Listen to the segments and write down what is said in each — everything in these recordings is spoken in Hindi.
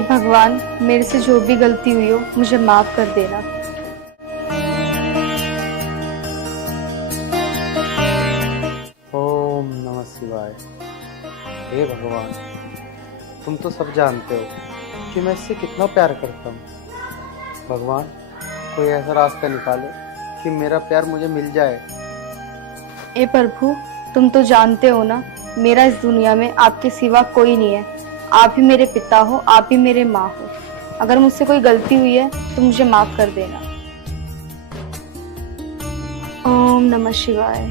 हे भगवान, मेरे से जो भी गलती हुई हो मुझे माफ कर देना। ओम नमः शिवाय। हे भगवान, तुम तो सब जानते हो कि मैं इससे कितना प्यार करता हूँ। भगवान, कोई ऐसा रास्ता निकालो कि मेरा प्यार मुझे मिल जाए। हे प्रभु, तुम तो जानते हो ना, मेरा इस दुनिया में आपके सिवा कोई नहीं है। आप ही मेरे पिता हो, आप ही मेरे माँ हो। अगर मुझसे कोई गलती हुई है तो मुझे माफ कर देना। ओम नमः शिवाय।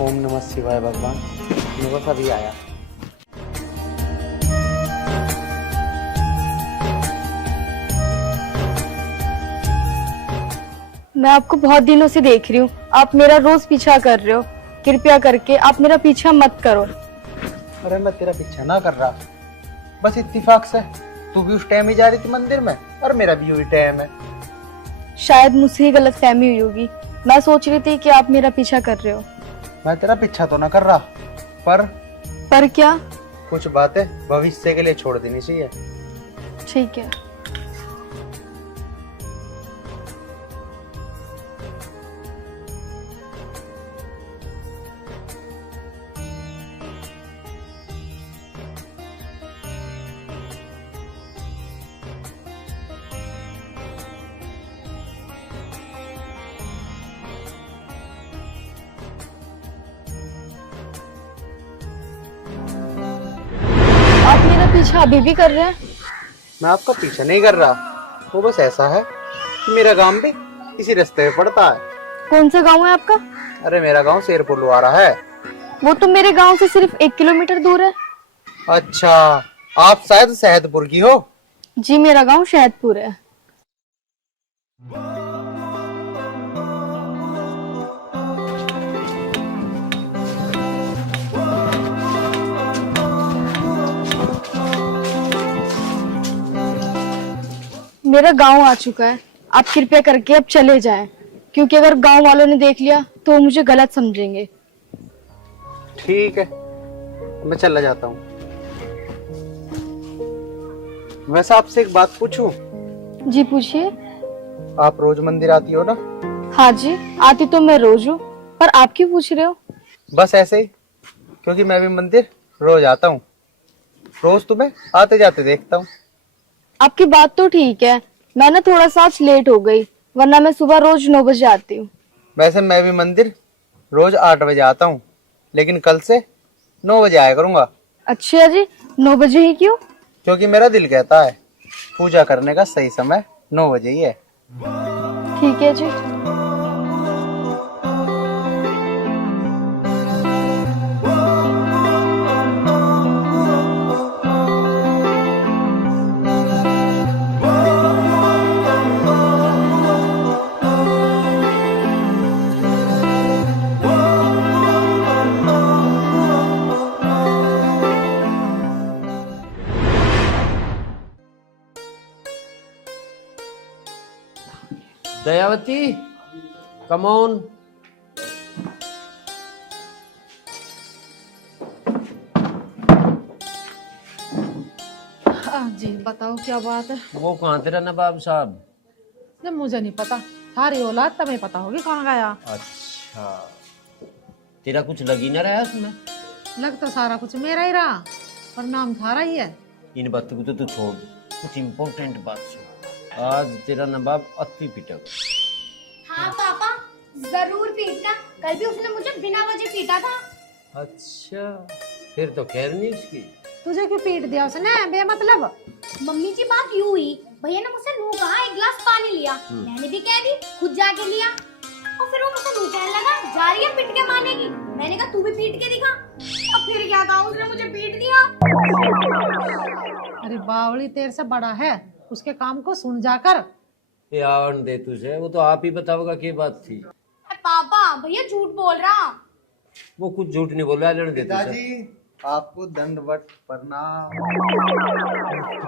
ओम नमः शिवाय। भगवान, मेरे पास अभी आया। मैं आपको बहुत दिनों से देख रही हूँ, आप मेरा रोज पीछा कर रहे हो। कृपया करके आप मेरा पीछा मत करो। अरे मैं तेरा पीछा ना कर रहा, बस इत्तेफाक से तू भी उस टाइम ही जा रही थी मंदिर में और मेरा भी वही टाइम है। शायद मुझसे ही गलतफहमी हुई होगी। मैं सोच रही थी कि आप मेरा पीछा कर रहे हो। मैं तेरा पीछा तो ना कर रहा, पर क्या? कुछ बातें भविष्य के लिए छोड़ देनी चाहिए। ठीक है। आप मेरा पीछा अभी भी कर रहे हैं? मैं आपका पीछा नहीं कर रहा, वो बस ऐसा है कि मेरा गांव भी इसी रास्ते पे पड़ता है। कौन सा गांव है आपका? अरे मेरा गांव शेरपुर लुहारा है। वो तो मेरे गांव से सिर्फ 1 किलोमीटर दूर है। अच्छा, आप शायद शहदपुर की हो। जी, मेरा गांव शहदपुर है। मेरा गांव आ चुका है। आप कृपया करके अब चले जाएं, क्योंकि अगर गांव वालों ने देख लिया तो वो मुझे गलत समझेंगे। ठीक है, मैं चला जाता हूँ। वैसे आपसे एक बात पूछूं? जी पूछिए। आप रोज मंदिर आती हो ना? हाँ जी, आती तो मैं रोज हूँ, पर आप क्यों पूछ रहे हो? बस ऐसे ही, क्योंकि मैं भी मंदिर रोज आता हूँ। रोज तुम्हें आते जाते देखता हूँ। आपकी बात तो ठीक है, मैं ना थोड़ा सा आज लेट हो गई, वरना मैं सुबह रोज 9 बजे आती हूँ। वैसे मैं भी मंदिर रोज 8 बजे आता हूँ, लेकिन कल से 9 बजे आया करूंगा। अच्छा जी, 9 बजे ही क्यों? क्योंकि मेरा दिल कहता है पूजा करने का सही समय 9 बजे ही है। ठीक है जी। Dayawati, come on. जी बताओ क्या बात है। वो कहाँ तेरा नवाब साहब? जब मुझे नहीं पता, थारी औलाद तुम्हें पता होगी कहाँ गया। अच्छा, तेरा कुछ लग ही ना रहा है उसमें। लग तो सारा कुछ मेरा ही रहा, पर नाम थारा ही है। इन बातों को तो तू छोड़, कुछ इम्पोर्टेंट बात सुन। आज तेरा नवाब अति पिटेगा। हाँ पापा, जरूर पीटना। कल भी उसने मुझे बिना वजह पीटा था। अच्छा, फिर तो खैर नहीं उसकी। तुझे क्यों पीट दिया उसने बेमतलब? मम्मी जी बात यूं हुई, भैया ने मुझसे नू कहा 1 गिलास पानी लिया, मैंने भी कह दी खुद जाके लिया, और फिर वो मुझसे नू कहने लगा जा रही है पिट के मानेगी। मैंने कहा तू भी पीट के दिखा, अब फिर क्या था, उसने मुझे पीट दिया। अरे बावली तेरे से बड़ा है, उसके काम को सुन जाकर। यार दे तुझे, वो तो आप ही बताओगा क्या बात थी। पापा भैया झूठ बोल रहा। वो कुछ झूठ नहीं बोल रहा, लड़ दे तुझे। पिताजी, आपको दंडवत प्रणाम।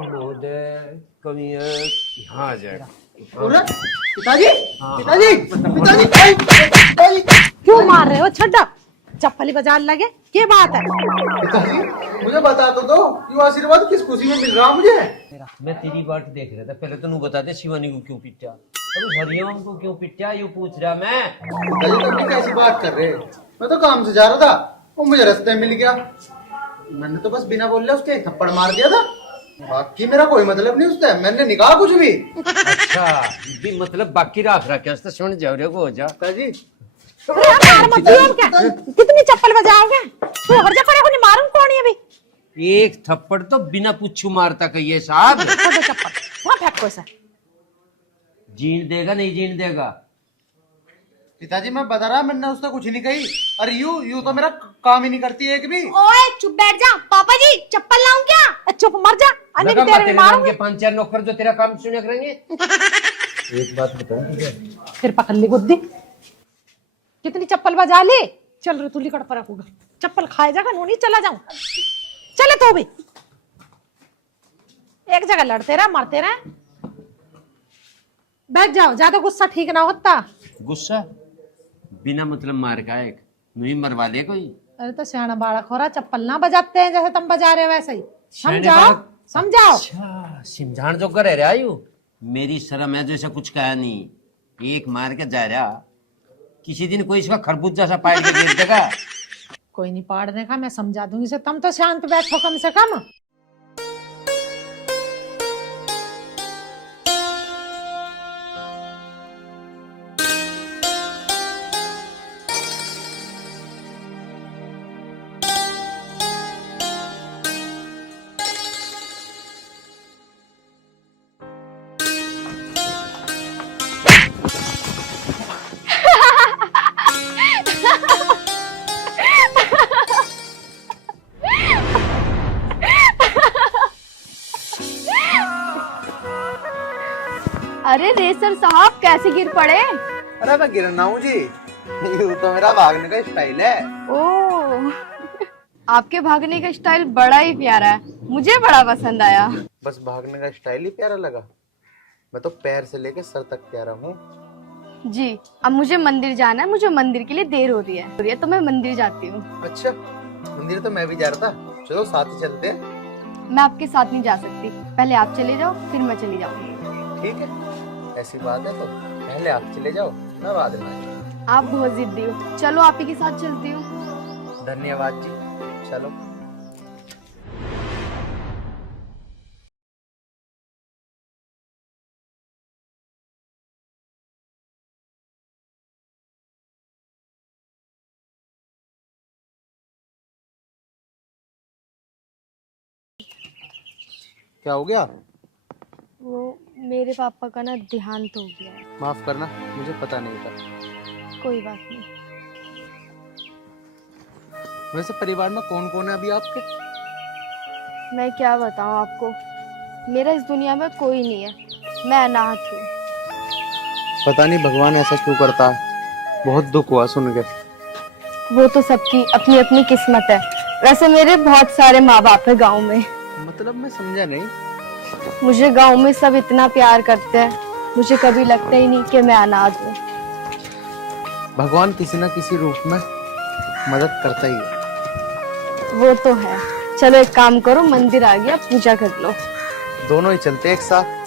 महोदय कमी है, यहाँ आ जाएगा। पिताजी, हाँ, पिताजी, पिताजी, पिताजी। क्यों मार रहे हो? छड्डा चप्पल ही बाजार लगे, ये बात है। पिताजी मुझे बता तो दो, ये आशीर्वाद किस खुशी में मिल रहा मुझे? मैं तेरी बात देख रहा था, पहले तो नू बता दे शिवानी को क्यों पिटा और उस हरिओम को क्यों पिटा, यू पूछ रहा मैं। पिताजी तुम कैसी बात कर रहे हैं? मैं तो काम से जा रहा था, वो मुझे रास्ते में मिल गया, मैंने तो बस बिना बोले उसके एक थप्पड़ मार दिया था। बाकी मेरा कोई मतलब नहीं उससे, मैंने नहीं कहा कुछ भी। अच्छा भी मतलब बाकी रख रहा तो सुन जाओ रे को हो जा। पिताजी अरे यार, मार मत दियो क्या? कितनी चप्पल बजाओगे? तू हर जगह पड़े को नहीं मारूं कौन है अभी? एक थप्पड़ तो बिना पूछू मारता कहिए साहब। छोड़ दो चप्पल, वहां फेंको इसे। जीन देगा नहीं जीन देगा? पिताजी मैं बता रहा, मैंने उससे कुछ नहीं कही। अरे यू तो मेरा काम ही नहीं करती एक भी। ओए चुप बैठ जा। पापा जी चप्पल लाऊं क्या? चुप मर जा, अन्य लगा भी तेरे तेरे में नाम मारूंगी। के 5-4 नौकर जो तेरा काम सुने करेंगे। एक बात बताऊं तुझे, फिर पकड़ ली गुद्दी। कितनी चप्पल बजा ली? चल रे तू लिकड़ पर होगा, चप्पल खाए जाकर नूनी चला जाऊं। चले तो भी एक जगह लड़ते रहे मरते रहे। बैठ जाओ, ज्यादा गुस्सा ठीक ना होता। गुस्सा बिना मतलब मार का एक नहीं मरवा ले कोई। अरे तो सियाना बाड़ा खोरा, चप्पल ना बजाते हैं जैसे तुम बजा रहे हो वैसे ही। सियाने समझाओ बालक- समझाओ। अच्छा सिमझान जो करे रे आयु, मेरी शर्म है जो ऐसा कुछ कहा नहीं, एक मार के जा रहा, किसी दिन कोई इसका खरबूजा सा पाड़ के गिर देगा। कोई नहीं पाड़ने का, मैं समझा दूंगी इसे। तुम तो शांत बैठो कम से कम। अरे रेसर साहब कैसे गिर पड़े? अरे मैं गिरना हूँ जी, यू तो मेरा भागने का स्टाइल है। ओह, आपके भागने का स्टाइल बड़ा ही प्यारा है, मुझे बड़ा पसंद आया। बस भागने का स्टाइल ही प्यारा लगा? मैं तो पैर से लेके सर तक प्यारा हूँ। जी अब मुझे मंदिर जाना है, मुझे मंदिर के लिए देर हो रही है तो मैं मंदिर जाती हूँ। अच्छा मंदिर तो मैं भी जा रहा था, चलो साथ ही चलते हैं। मैं आपके साथ नहीं जा सकती, पहले आप चले जाओ फिर मैं चली जाऊंगी। ठीक है, ऐसी बात है तो पहले आप चले जाओ, मैं बाद में आऊंगा। आप बहुत जिद्दी हो, चलो आप ही के साथ चलती हूँ। धन्यवाद जी, चलो। क्या हो गया? वो मेरे पापा का ना देहांत हो गया है। माफ करना, मुझे पता नहीं था। कोई बात नहीं। वैसे परिवार में कौन कौन है अभी आपके? मैं क्या बताऊँ आपको, मेरा इस दुनिया में कोई नहीं है, मैं अनाथ हूँ। पता नहीं भगवान ऐसा क्यों करता है, बहुत दुख हुआ सुन के। वो तो सबकी अपनी अपनी किस्मत है। वैसे मेरे बहुत सारे माँ बाप है गाँव में। मतलब मैं समझा नहीं। मुझे गांव में सब इतना प्यार करते हैं, मुझे कभी लगता ही नहीं कि मैं अनाथ हूँ। भगवान किसी न किसी रूप में मदद करता ही है। वो तो है। चलो एक काम करो, मंदिर आ गया, पूजा कर लो। दोनों ही चलते एक साथ।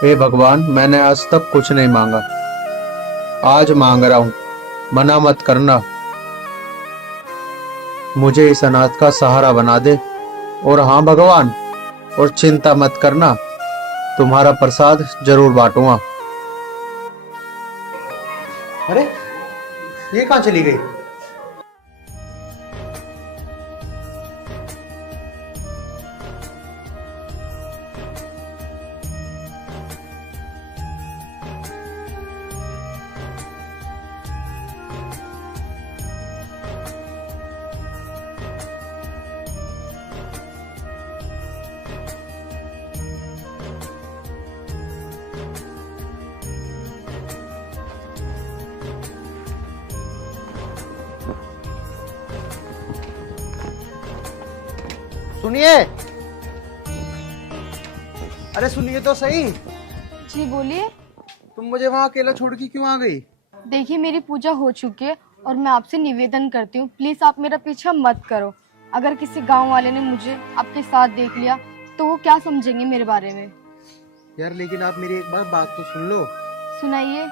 हे भगवान, मैंने आज तक कुछ नहीं मांगा, आज मांग रहा हूँ, मना मत करना। मुझे इस अनाथ का सहारा बना दे। और हाँ भगवान, और चिंता मत करना, तुम्हारा प्रसाद जरूर बांटूंगा। अरे ये कहाँ चली गई? सुनिए, अरे सुनिए तो सही, जी बोलिए। तुम मुझे वहाँ अकेला छोड़ के क्यों आ गई? देखिए मेरी पूजा हो चुकी है और मैं आपसे निवेदन करती हूँ, प्लीज आप मेरा पीछा मत करो। अगर किसी गांव वाले ने मुझे आपके साथ देख लिया तो वो क्या समझेंगे मेरे बारे में। यार लेकिन आप मेरी एक बार बात तो सुन लो। सुनाइए।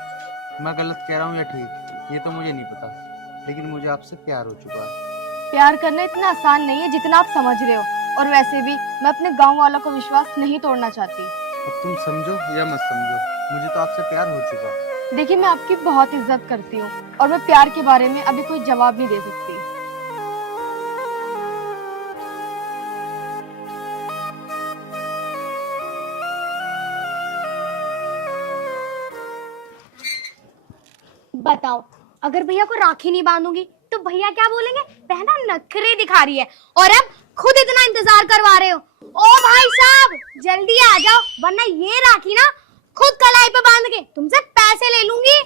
मैं गलत कह रहा हूँ या ठीक, ये तो मुझे नहीं पता, लेकिन मुझे आपसे प्यार हो चुका है। प्यार करना इतना आसान नहीं है जितना आप समझ रहे हो, और वैसे भी मैं अपने गांव वालों का विश्वास नहीं तोड़ना चाहती। अब तुम समझो या मत समझो, मुझे तो आपसे प्यार हो चुका है। देखिए मैं आपकी बहुत इज्जत करती हूँ और मैं प्यार के बारे में अभी कोई जवाब नहीं दे सकती। बताओ, अगर भैया को राखी नहीं बांधूंगी तो भैया क्या बोलेंगे? बहना नखरे दिखा रही है, और अब खुद इतना इंतजार करवा रहे हो। ओ भाई साहब जल्दी आ जाओ, वरना ये राखी ना खुद कलाई पे बांध के तुमसे पैसे ले लूंगी।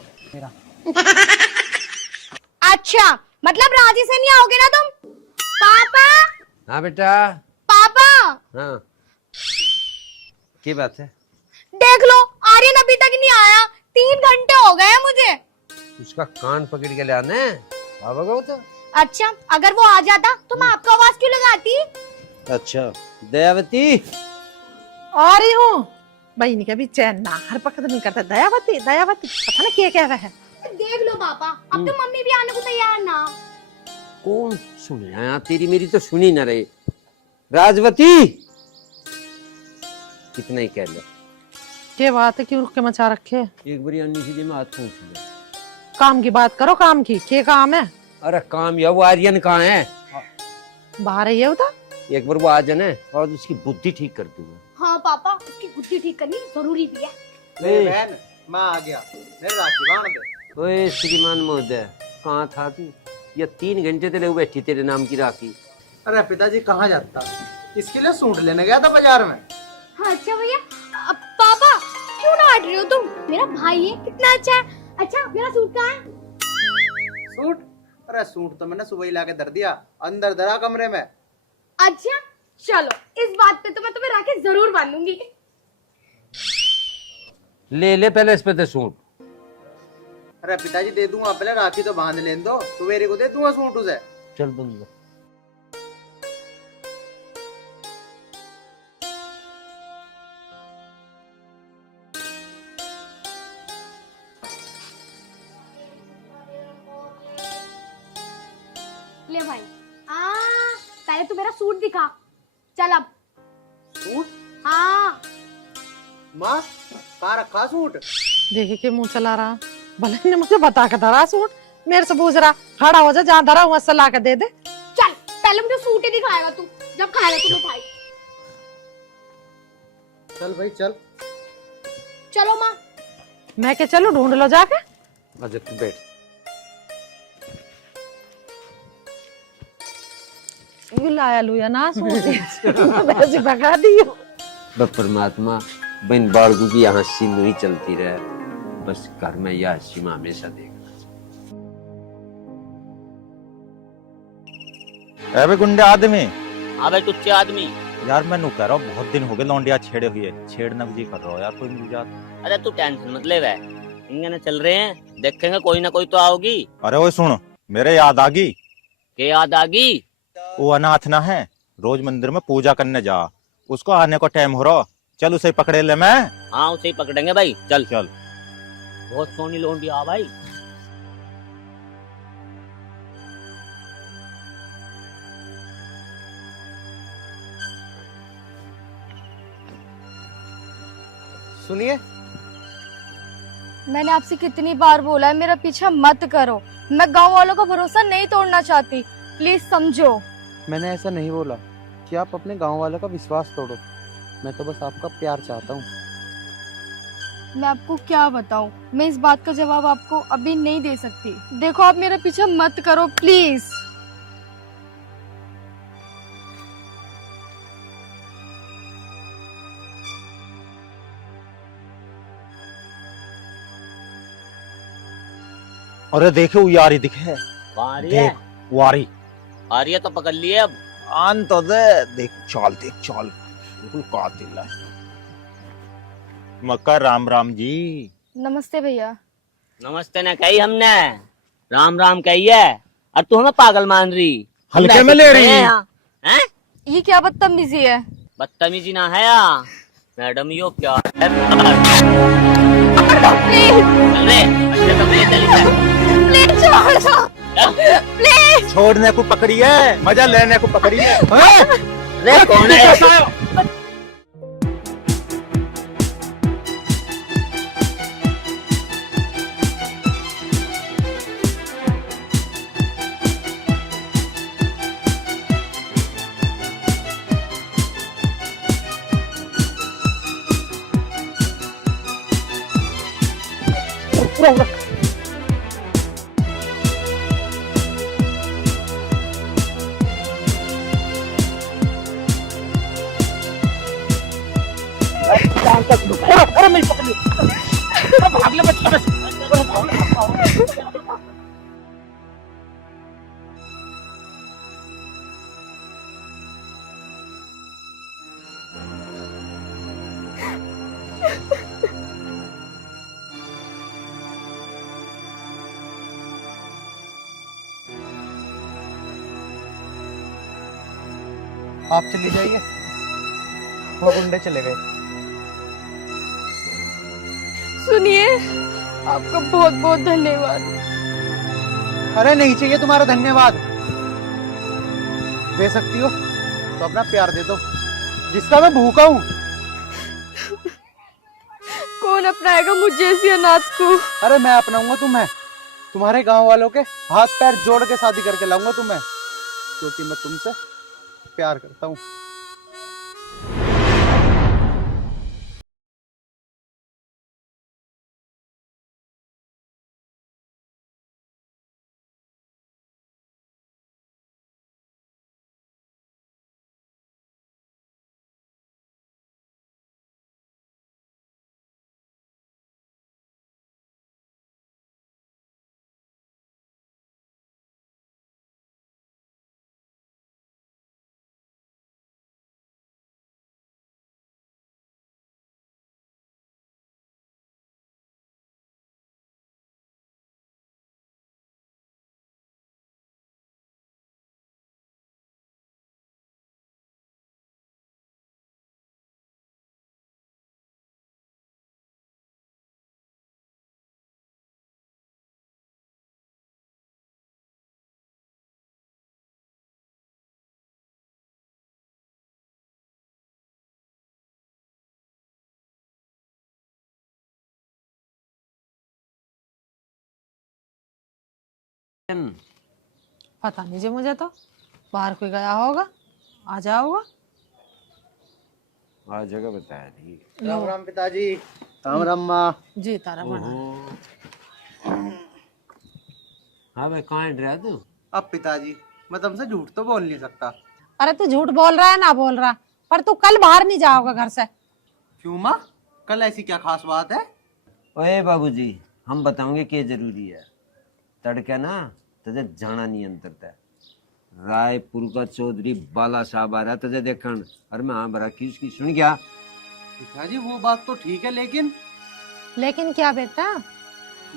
अच्छा, मतलब राजी से नहीं आओगे ना तुम? पापा, हाँ बेटा। पापा हाँ, क्या बात है? देख लो, आर्यन अभी तक नहीं आया, 3 घंटे हो गए मुझे। उसका कान पकड़ के लाना है। वो तो अच्छा, अगर वो आ जाता तो मैं आपका आवाज क्यों लगाती? अच्छा, दयावती आ रही हूँ। बहनी का भी चैन ना हर वक्त नहीं करता। दयावती दयावती पता नहीं क्या कह रहा है। देख लो पापा, अब तो मम्मी भी आने को तैयार ना। कौन सुने यहाँ, तेरी मेरी तो सुनी ना रहे। राजवती, कितना ही कह लो। क्या बात है, क्यों रुक के मचा रखे? एक बारी अन्नी सीधे में हाथ पूछ ले। काम की बात करो, काम की। क्या काम है? अरे काम या वो आर्यन कहाँ है? बाहर है ये उधर। एक बार वो आ जाने और उसकी बुद्धि ठीक कर दूंगा। हाँ पापा, उसकी बुद्धि ठीक करनी जरूरी भी है। बहन, मैं आ गया, मेरे राखी बांध दे। ओए श्रीमान महोदय, कहाँ था तू? ये 3 घंटे तेरे बैठी तेरे नाम की राखी। अरे पिताजी कहाँ जाता, इसके लिए सूट लेने गया था बाजार में। हाँ, अच्छा भैया। पापा क्यों डांट रहे हो तुम? मेरा भाई है, कितना अच्छा है। अच्छा, मेरा सूट कहाँ है? सूट? अरे सूट तो मैंने सुबह ही लाके धर दिया, अंदर धरा कमरे में। अच्छा चलो, इस बात पे तो मैं तुम्हें राखी जरूर बांधूंगी। ले ले पहले इस पे तो सूट। अरे पिताजी दे दूंगा, पहले राखी तो बांध लेने दो, सवेरे को दे दूंगा सूट उसे। चल बंद। ले भाई, पहले तू मेरा सूट दिखा। चल अब। सूट? हाँ। माँ, कहाँ रखा सूट? देखे के मुंह चला रहा। भले ने मुझे बता के धरा सूट, मेरे से पूछ रहा। खड़ा हो जा, जहाँ धरा वहां से ला के दे दे। चल, पहले मुझे सूट ही दिखाएगा तू, जब खाएगा तू मिठाई। चल भाई चल। चलो माँ। मैं क्या चलूं? ढूंढ लो जाके। अच्छा तू बैठ। लाया लुया ना सूट वैसे भगा दियो। परमात्मा, बहन बाड़गू की हंसी नहीं चलती रहे, बस घर में यह हंसी में हमेशा देखना। अबे गुंडे आदमी। हाँ भाई, टुच्चे आदमी। यार मैं कह रहा हूँ बहुत दिन हो गए लौंडिया छेड़े हुए, छेड़ना जी कर रहा हो यार, कोई मिल जाता। अरे तू टेंशन मत ले, इंगने चल रहे हैं, देखेंगे कोई ना कोई तो आओगी। अरे वो सुन, मेरे याद आ गई। के याद आ गई? वो अनाथ ना है, रोज मंदिर में पूजा करने जा, उसको आने को टाइम हो रहा, चल उसे पकड़े ले। मैं हाँ, उसे ही पकड़ेंगे भाई, चल चल। बहुत सोनी लोंडी आ भाई। सुनिए, मैंने आपसे कितनी बार बोला है मेरा पीछा मत करो, मैं गांव वालों का भरोसा नहीं तोड़ना चाहती, प्लीज समझो। मैंने ऐसा नहीं बोला कि आप अपने गांव वालों का विश्वास तोड़ो, मैं तो बस आपका प्यार चाहता हूँ। मैं आपको क्या बताऊं, मैं इस बात का जवाब आपको अभी नहीं दे सकती। देखो आप मेरा पीछा मत करो प्लीज। अरे देखे वो यारी दिखे, कहाँ आ रही है? देख वो आ रही। आ रही है तो पकड़ लिए अब। आन तो दे। देख चाल बिल्कुल कातिल है। मक्का राम राम जी। नमस्ते भैया। नमस्ते न कही हमने, राम राम कही है। और तू हमें पागल मान रही, हल्के में ले रही है। हैं? ये क्या बदतमीजी है? बदतमीजी ना है या मैडम, यो प्यार है। चल रे, अच्छे तो ले चली जा। प्लीज छोड़ दो, प्लीज। छोड़ने को पकड़ी है, मजा लेने को पकड़ी है। अरे कौन है? आप चली जाइए, वो गुंडे चले गए। सुनिए, आपका बहुत बहुत धन्यवाद। अरे नहीं चाहिए तुम्हारा धन्यवाद। दे सकती हो तो अपना प्यार दे दो, जिसका मैं भूखा हूँ। कौन अपनाएगा मुझे जैसी अनाथ को? अरे मैं अपनाऊंगा तुम्हें, तुम्हारे गांव वालों के हाथ पैर जोड़ के शादी करके लाऊंगा तुम्हें, क्योंकि मैं तुमसे प्यार करता हूँ। पता नहीं जी, मुझे तो बाहर कोई गया होगा, आ जाओगा। आज जगह बताया नहीं। राम राम पिताजी। राम राम माँ जी तारा बना। हाँ भाई, कहाँ रहा तू? अब पिताजी मैं तुमसे झूठ तो बोल नहीं सकता। अरे तू झूठ बोल रहा है ना बोल रहा, पर तू कल बाहर नहीं जाओगा घर से। क्यों माँ, कल ऐसी क्या खास बात है? ओए बाबूजी, हम बताओगे क्या जरूरी है। तड़के ना तुझे जाना नहीं अंतरता। रायपुर का चौधरी बाला साहब आ रहा तुझे देखन। और मैं हाँ भरा की उसकी सुन क्या? पिताजी वो बात तो ठीक है, लेकिन लेकिन क्या बेटा?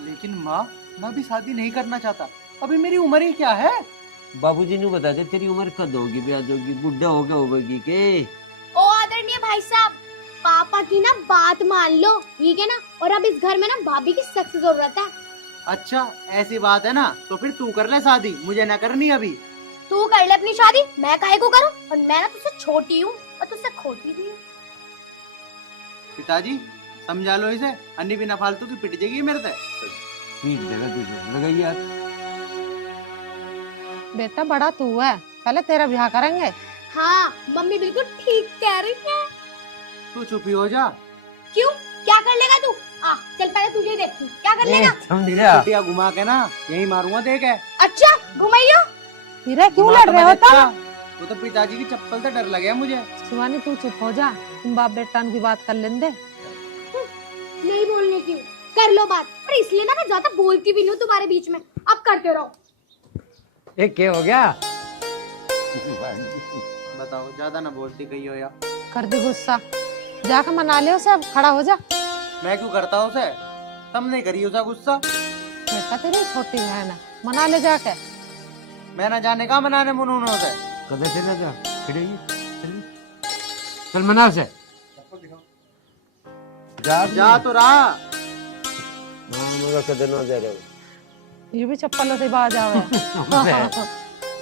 लेकिन माँ, मैं भी शादी नहीं करना चाहता। अभी मेरी उम्र ही क्या है? बाबूजी ने बता दे तेरी उम्र कद होगी, ब्याज होगी, बुढ़ा होगा होगी के? ओ आदरणीय भाई साहब, पापा की ना बात मान लो, ठीक है ना? और अब इस घर में ना भाभी की सख्त जरूरत है। अच्छा ऐसी बात है ना, तो फिर तू कर ले शादी, मुझे ना करनी अभी। तू कर ले अपनी शादी, मैं काहे को करूं? और मैं ना तुझसे छोटी हूँ और तुझसे खोटी भी हूँ। पिताजी समझा लो इसे, अन्नी बिना फालतू की पिट जाएगी मेरे से। पीट देगा तुझे, लगाई यार। बेटा बड़ा तू है, पहले तेरा ब्याह करेंगे। हाँ मम्मी बिल्कुल ठीक कह रही है। तू चुप ही हो जा। क्यों, क्या कर लेगा तू? आ चल पहले तुझे देखती हूँ, क्या कर लेगा? समझ रहा? कुटिया घुमा के ना यही मारूंगा, देख है। अच्छा घुमाइयो। हीरा क्यों लड़ रहे हो तुम? वो तो पिताजी की चप्पल से डर लगे मुझे। शिवानी तू चुप हो जा, तुम बाप बेटा की बात कर लेंगे। नहीं बोलने की, कर लो बात। पर इसलिए ना मैं ज्यादा बोलती भी नहीं हूँ तुम्हारे बीच में। अब करते रहो। ये क्या हो गया? बताओ, ज्यादा ना बोलती कही हो या। कर दे गुस्सा, जाकर मना ले उसे, अब खड़ा हो जा। मैं क्यों करता हूँ उसे? तुम नहीं करी उसे गुस्सा। बेटा तेरी छोटी बहन है, मना ले जाके। मैं ना जाने का मनाने मुनून उसे। कदे चला जा खिड़ेगी चल चल मना से जा तो रहा। हां मगर कदे ना जा रहे ये भी चप्पलों से बाज आवे।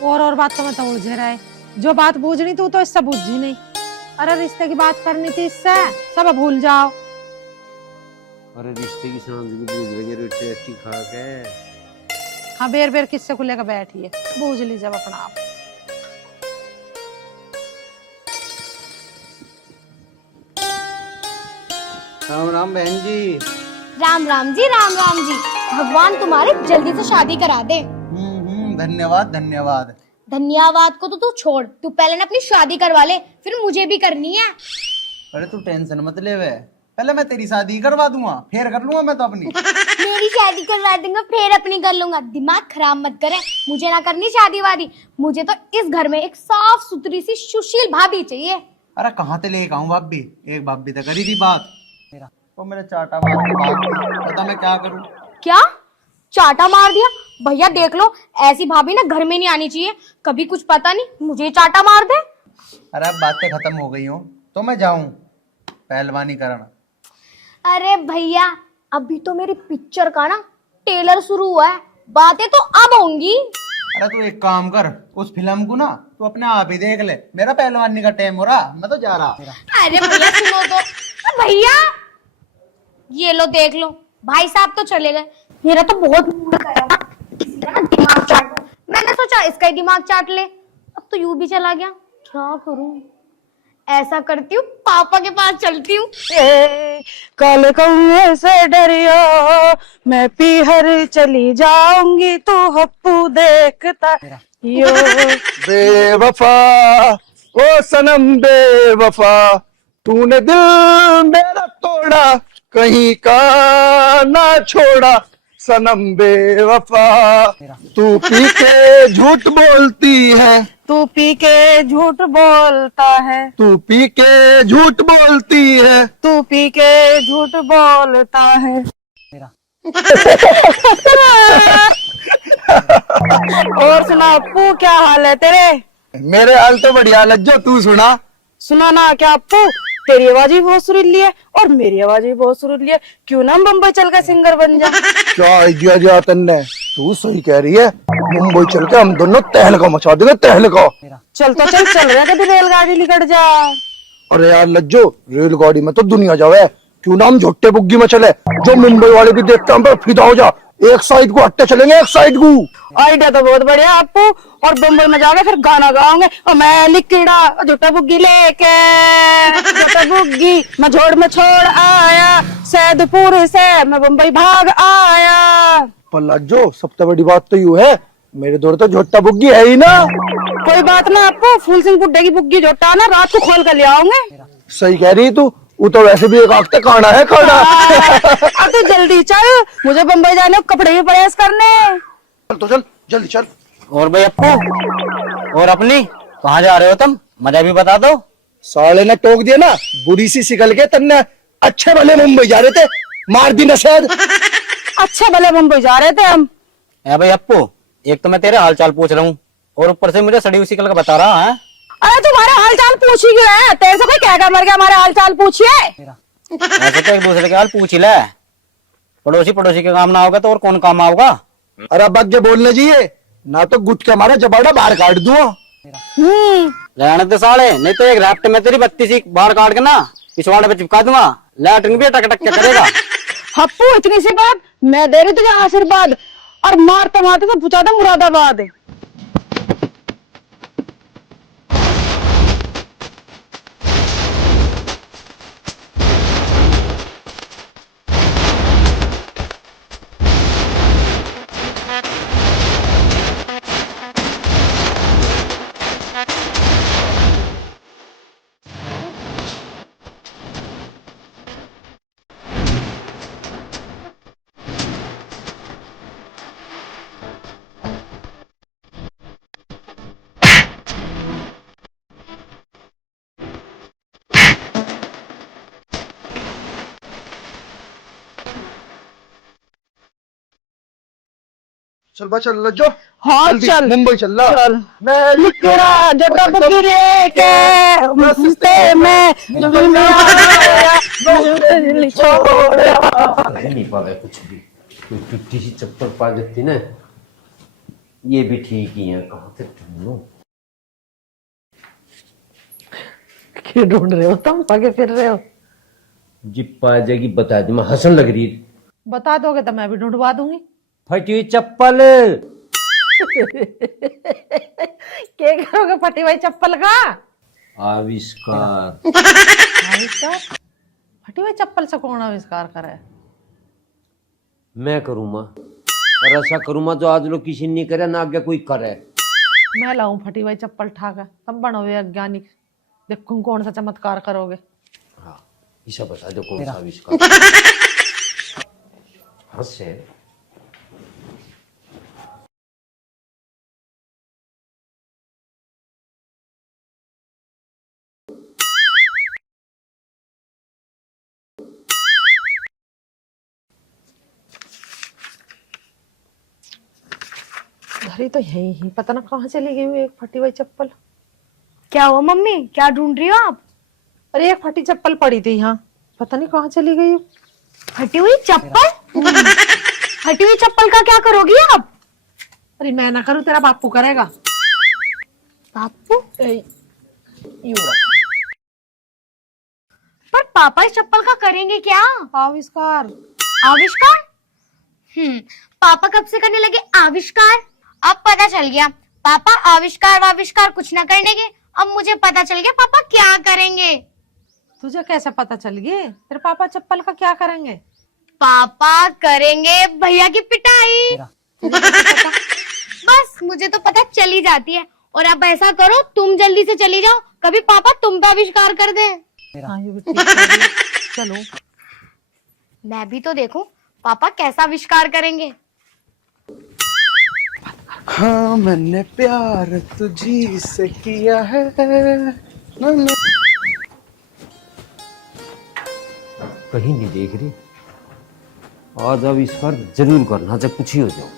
और बात तो मतलब उलझे रहे, जो बात बूझनी तू तो इससे बूझी नहीं। अरे रिश्ते की बात करनी थी इससे, सब भूल जाओ। अरे रिश्ते की सांस भी बूझ रही रोटी अच्छी खा के। हाँ बेर बेर किससे को लेकर बैठी है, बूझ ली जब अपना आप। राम राम बहन जी। राम राम जी, राम राम जी। भगवान तुम्हारी जल्दी से शादी करा दे। धन्यवाद धन्यवाद। धन्यवाद को तो तू छोड़, तू पहले ना अपनी शादी करवा ले, फिर मुझे भी करनी है। अरे तू टेंशन मत ले वे, पहले मैं तेरी शादी करवा दूंगा, फिर कर लूंगा मैं तो अपनी। मेरी शादी करवा दूंगा फिर अपनी कर लूंगा। दिमाग खराब मत करे, मुझे ना करनी शादी वादी। मुझे तो इस घर में एक साफ सुथरी सी सुशील भाभी चाहिए। अरे कहाँ से लेके आऊं भाभी? एक भाभी तो करी थी बात, तो मेरे चाटा मार के भाग गई। बता मैं क्या करूं? क्या चाटा मार दिया? भैया देख लो, ऐसी भाभी ना घर में नहीं आनी चाहिए। कभी कुछ पता नहीं मुझे चाटा मार दे। अरे अब बातें खत्म हो गई हो तो मैं जाऊं पहलवानी करना। अरे भैया, अभी तो मेरी पिक्चर का ना टेलर शुरू हुआ है, बातें तो अब होंगी। अरे तू एक काम कर, उस फिल्म को ना तू अपने आप ही देख ले। मेरा पहलवानी का टाइम हो रहा, मैं तो जा रहा। अरे भैया सुनो तो। भैया ये लो देख लो, भाई साहब तो चले गए। मेरा तो बहुत मूड कर रहा था, किसी का ना दिमाग चाट लूं। मैंने सोचा इसका ही दिमाग चाट ले, अब तो यूं भी चला गया। क्या करूं? ऐसा करती हूँ, पापा के पास चलती हूँ। काले कौए से डरियो, मैं पीहर चली जाऊंगी, तू हप्पू देखता यो। बेवफा ओ सनम बेवफा, तूने दिल मेरा तोड़ा, कहीं का ना छोड़ा सनम बेवफा। तू पी के झूठ बोलती है, तू पी के झूठ बोलता है, तू पी के झूठ बोलती है, तू पी के झूठ बोलता है। और सुना अप्पू, क्या हाल है तेरे? मेरे हाल तो बढ़िया लज्जो, तू सुना। सुना ना क्या अप्पू, तेरी आवाज भी बहुत सुरीली है और मेरी आवाज भी बहुत सुरीली है। क्यों ना हम बम्बई चल के सिंगर बन जा। क्या आइडिया दिया तन्ने, तू सही कह रही है। मुंबई चल के हम दोनों तहलका मचा देंगे, तहलका। चल तो चल रहा है, कभी रेलगाड़ी निकट जा। अरे यार लज्जो, रेलगाड़ी में तो दुनिया जावे, क्यों ना हम झोटे बुग्गी में चले, जो मुंबई वाले भी देखते हैं फिदा हो जा। एक साइड को हट्टे चलेंगे, एक साइड को। आइडिया तो बहुत बढ़िया आपको। और बम्बई में जाके फिर गाना गाओगे, और मैं लिखड़ा झोटा बुग्गी लेके, झोटा बुग्गी मैं झोड़ में छोड़ आया, सैदपुर से मैं बम्बई भाग आया। पर लज्जो, सबसे बड़ी बात तो यूं है, मेरे दौर तो झोटा बुग्गी है ही ना। कोई बात ना आपको, फूल सिंह गुड्डे की बुग्गी झोटा ना रात को खोल कर ले आओगे। सही कह रही तू, वो तो वैसे भी एक आखते खाना है खाना। अब तो जल्दी चल, मुझे बम्बई जाने को कपड़े भी प्रेस करने। चल तो चल, जल्दी चल। और भाई अप्पू, और अपनी कहाँ जा रहे हो तुम? मजा भी बता दो। साले ने टोक दिया ना, बुरी सी सिकल के तन्ने। अच्छे भले मुंबई जा रहे थे, मार दी नशेद। अच्छे भले मुंबई जा रहे थे हम। ए भाई अप्पू, एक तो मैं तेरे हाल चाल पूछ रहा हूँ, और ऊपर से मुझे सड़ी हुई सिकल का बता रहा है। अरे तुम्हारे हाल चाल पूछ ही क्यों है? तेरे से कोई कहकर मर गया हमारे हाल चाल पूछिए। ऐसे तो एक दूसरे के हाल पूछ ही ले। पड़ोसी पड़ोसी के काम ना होगा तो और कौन काम आओगा? अरे अब आगे बोलने चाहिए ना, तो गुट के हमारा जबाड़ा बाहर काट दूंगा। रहने दे साले, नहीं तो एक रैप्ट में तेरी 32 बाहर काट के ना पिछवाड़े पे चिपका दूंगा। लैट्रिन भी टक टक के करेगा। हप्पू इतनी सी बात, मैं दे रही तुझे आशीर्वाद, और मारते मारते तो पहुंचा दे मुरादाबाद। चल बा चल लज्जो। हाँ जल्दी, चल मुंबई चल ला। चल मैं लिखड़ा जटा बुग्गी लेके रास्ते में जो भी मैं आया मुझे दिल छोड़ा। कहीं नहीं पावे कुछ भी। कोई टूटी सी चप्पल पा देती ना, ये भी ठीक ही है। कहाँ से ढूंढूं? क्यों ढूंढ रहे हो तुम, भागे फिर रहे हो? जी पा जाएगी बता दी, मैं हंसन लग रही। बता दोगे तो मैं भी ढूंढवा दूंगी। फटी हुई चप्पल। क्या करोगे फटी हुई चप्पल का? आविष्कार। आविष्कार? फटी हुई चप्पल से कौन आविष्कार करे? मैं करूँ माँ, और ऐसा करूँ माँ जो आज लोग किसी ने नहीं करे ना आगे कोई करे। मैं लाऊं फटी हुई चप्पल ठाकर, तब बनोगे वैज्ञानिक। देखूं कौन सा चमत्कार करोगे। हाँ, ईशा बता दो कौन सा आविष्कार। हंसे। घड़ी तो यही ही, पता ना कहाँ चली गई एक फटी हुई चप्पल। क्या हुआ मम्मी, क्या ढूंढ रही हो आप? अरे एक फटी चप्पल पड़ी थी यहाँ, पता नहीं कहाँ चली गई। फटी हुई चप्पल? फटी हुई चप्पल का क्या करोगी आप? अरे मैं ना करूँ, तेरा बापू करेगा। बापू? पर पापा इस चप्पल का करेंगे क्या? आविष्कार। आविष्कार? पापा कब से करने लगे आविष्कार? अब पता चल गया पापा आविष्कार वाविष्कार कुछ ना करने के। अब मुझे पता चल गया पापा क्या करेंगे। तुझे कैसे पता चल गया? तेरे पापा चप्पल का क्या करेंगे? पापा करेंगे भैया की पिटाई। बस मुझे तो पता चल ही जाती है। और अब ऐसा करो, तुम जल्दी से चली जाओ, कभी पापा तुम पे आविष्कार कर दे। हाँ, ये भी ठीक है। चलो मैं भी तो देखूं पापा कैसा आविष्कार करेंगे। हाँ मैंने प्यार तुझी से किया है ना। कहीं नहीं देख रही। आज आविष्कार जरूर करना, चाहे कुछ ही हो जाओ।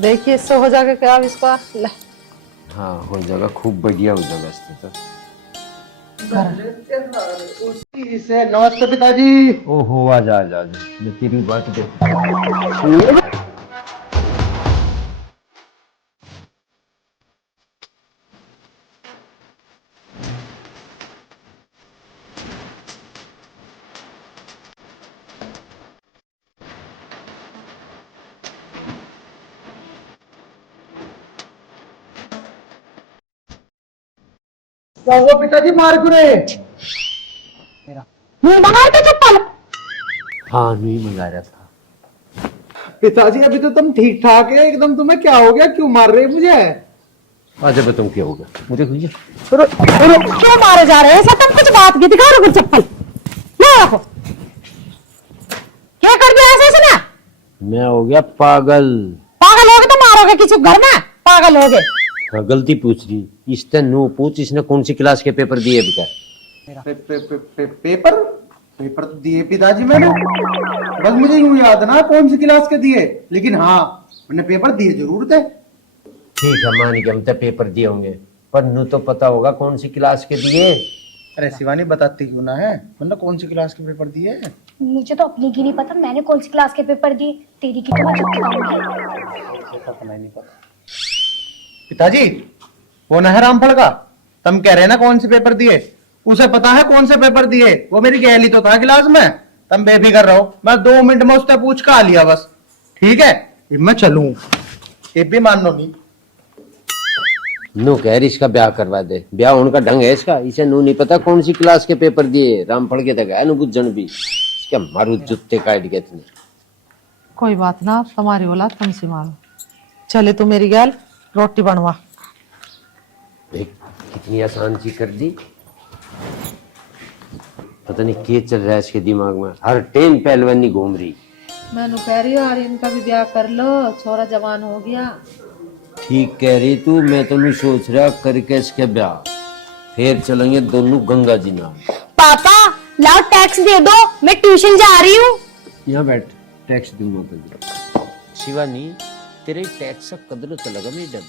देखिए इससे हो जाएगा क्या आविष्कार। ले हाँ हो जाएगा, खूब बढ़िया हो जाएगा इससे तो। नमस्ते पिताजी। ओहो आजा आजा आजा, मैं तेरी बात देख। क्या हुआ पिताजी, मार क्यों रहे? चप्पल हाँ नहीं मंगा रहा था। पिताजी अभी तो तुम ठीक ठाक है एकदम, तुम्हें क्या हो गया, क्यों मार रहे मुझे? आजा बताऊँ क्या होगा मुझे। कुछ क्यों मारे जा रहे हैं? तुम कुछ बात की दिखा रहे चप्पल ले रखो। क्या कर दिया ऐसे ना? मैं हो गया पागल। पागल हो गए तो मारोगे किसी घर में? पागल हो गए। हाँ, गलती पूछ रही। इसने नो पूछ, इसने कौन सी क्लास के पेपर दिए अभी तक? पेपर पेपर तो दिए पिताजी मैंने, बस मुझे यूं याद ना कौन सी क्लास के दिए, लेकिन हाँ मैंने पेपर दिए जरूर थे। ठीक है मान गया, हम तो पेपर दिए होंगे, पर नू तो पता होगा कौन सी क्लास के दिए। अरे शिवानी बताती क्यों ना है, मतलब कौन सी क्लास के पेपर दिए? मुझे तो अपनी की नहीं पता मैंने कौन सी क्लास के पेपर दिए, तेरी की तो मैं चुप नहीं पता। पिताजी वो न है रामफल का, तुम कह रहे ना कौन से पेपर दिए, उसे पता है कौन से पेपर दिए। वो मेरी गैली तो था क्लास में, तुम बेफिक्र रहो, मैं 2 मिनट में उससे पूछ कर आ लिया बस। ठीक है मैं चलूं, ये भी मान लो नहीं। नू कह रही इसका ब्याह करवा दे, ब्याह होने का ढंग है इसका। इसे नू नहीं पता कौन सी क्लास के पेपर दिए। रामफल के तक है नू बुझन भी, इसके मारू जुत्ते काट गए इतने। कोई बात ना, तुम्हारी औलाद तुमसे मारो। चले तू मेरी गैल रोटी बनवा। कितनी आसान चीज कर दी। पता नहीं क्या चल रहा है इसके दिमाग में, हर टाइम पहलवानी घूम रही। मैंने कह रही हूँ आर्यन का भी ब्याह कर लो, छोरा जवान हो गया। ठीक कह रही तू, मैं तो नहीं सोच रहा करके इसके ब्याह, फिर चलेंगे दोनों गंगा जी नाम। पापा लाओ टैक्स दे दो, मैं ट्यूशन जा रही हूँ। यहाँ बैठ, टैक्स दूंगा तुझे। शिवानी, तेरे टैक्स का कदर तो लगा मैडम।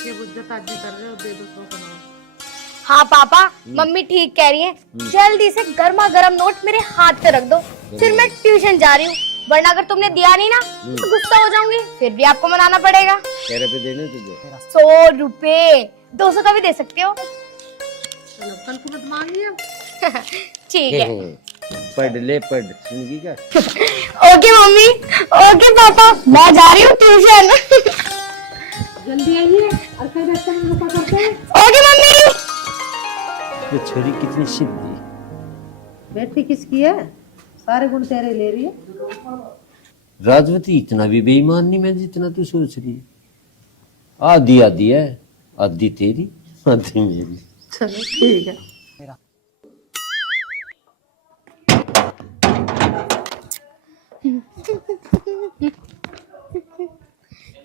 ये बुद्ध ताजी कर रहे हो, दे दो तो हाँ पापा, मम्मी ठीक कह रही है। जल्दी से गर्मा गर्म नोट मेरे हाथ पे रख दो, फिर मैं ट्यूशन जा रही हूँ। वरना अगर तुमने दिया नहीं ना तो गुस्सा हो जाऊंगी, फिर भी आपको मनाना पड़ेगा। क्या रुपए देने तुझे? 100 रुपए, 200 का भी दे सकते हो। चलो कल को मत मांगिए। ठीक है। पढ़ ले, पढ़, सुनगी क्या? ओके मम्मी, ओके पापा, मैं जा रही हूँ ट्यूशन। जल्दी आइए और फिर रास्ते में रुका करते हैं। Okay mummy. ये छोरी कितनी सीधी। बेटी किसकी है? सारे गुण तेरे ले रही है। राजवती इतना भी बेईमान नहीं मैं जितना तू सोच रही है। आधी आधी है, आधी तेरी, आधी मेरी। चलो ठीक है।